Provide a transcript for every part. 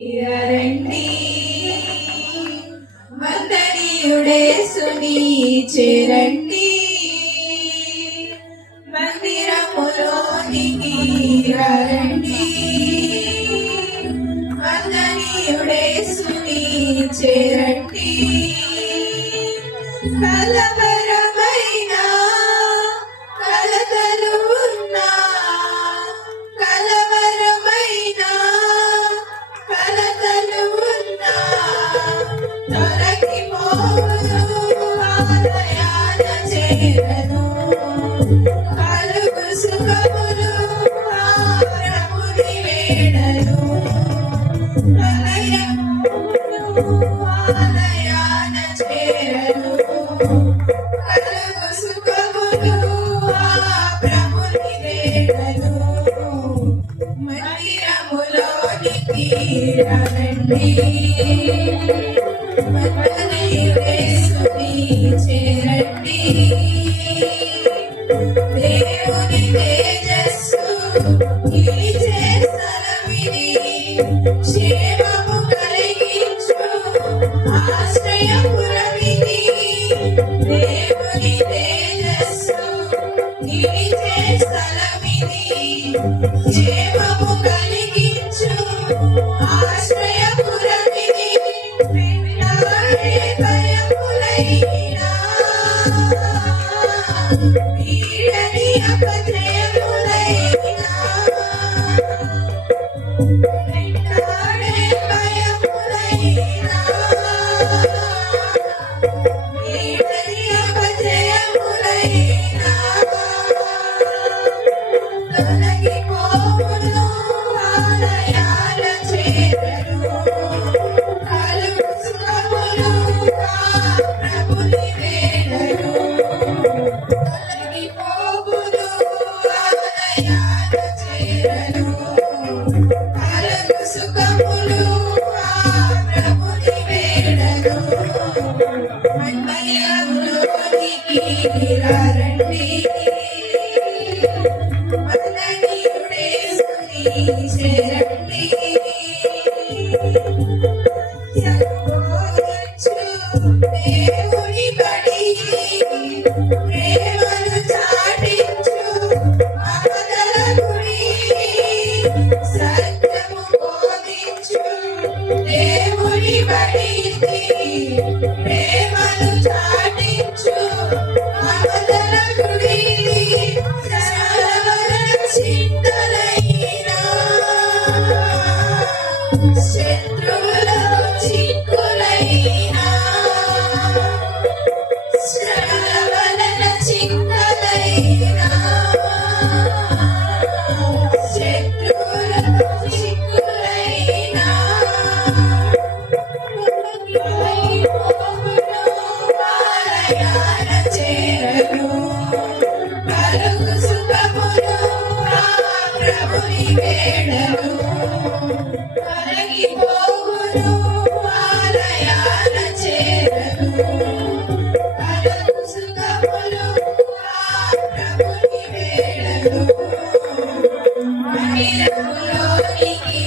రండి వందనీయుడేసుని చేరండి మందిరములోనికి రండి వందనీయుడేసుని చేరండి కలవరమైన కలతలు ఉన్నా కలవరమైన కలతలు ఉన్నా తొలగిపోను ఆలయాన చేరను కలుగు సుఖములు ఆ ప్రభుని వేడను ఆలయాన చేరను కలుగు సుఖములు ఆ ప్రభుని వేడను మందిరములోనికి రండి వందనీయుడేసుని చేరండి దేవుని తేజస్సు నిలిచే స్థలమిది క్షేమము కలిగించు ఆశ్రయపురమిది దేవుని తేజస్సు నిలిచే స్థలమిది క్షేమము కలిగించు ఆశ్రయపురమిది విన్నాడే భయములైనా వీడని అపజయములైనా విన్నాడే భయములైనా వీడని అపజయములైనా తొలగిపోవును ఆలయాల చేరను కలుగు సుఖములు ఆ ప్రభుని వేడను తొలగిపోవును ఆలయాల చేరను కలుగు సుఖములు ఆ ప్రభుని వేడను మందిరములోనికి రండి వందనీయుడేసుని చేరండి బోధించు దేవుని బడి ప్రేమను చాటించు మమతల గుడి సత్యము బోధించు దేవుని బడి ప్రేమను చాటించు మమతల గుడి శత్రువుల చిక్కులైనా శ్రమల వలన చిక్కులైనా శత్రువుల చిక్కులైనా ఆలయాన చేరను కలుగు సుఖములు ఆ ప్రభుని వేడను తొలగిపోవును ఆలయాన చేరను కలుగు సుఖములు ఆ ప్రభుని వేడను మందిరములోనికి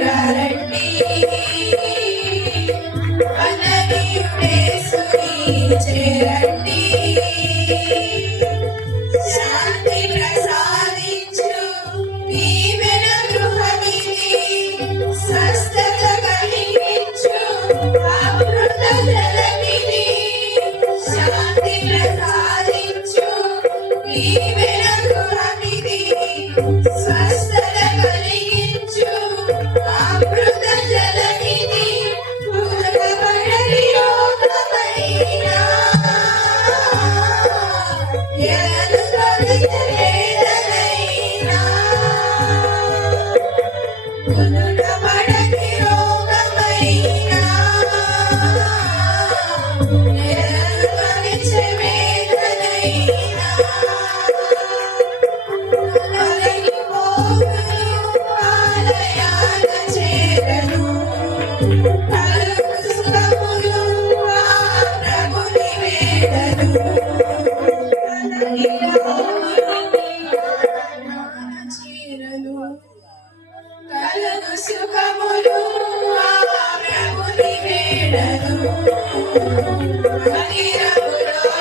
రండి వందనీయుడేసుని చేరండి శాంతి ప్రసాదించు దీవెన గృహమిది స్వస్థత కలిగించు అమృత జలమిది శాంతి ప్రసాదించు దీవెన గృహమిది స్వస్థత కలిగించు అమృత జలమిది కులపడని రోగమైన ఎదను తొలిత వేదనైనా కులపడని రోగమైన ఎదను తొలిత వేదనైనా తొలగిపోవును ఆలయాన చేరను కలుగు సుఖములు ఆ ప్రభుని వేడను చేరను కలుగు సుఖములు వేడను మందిరములో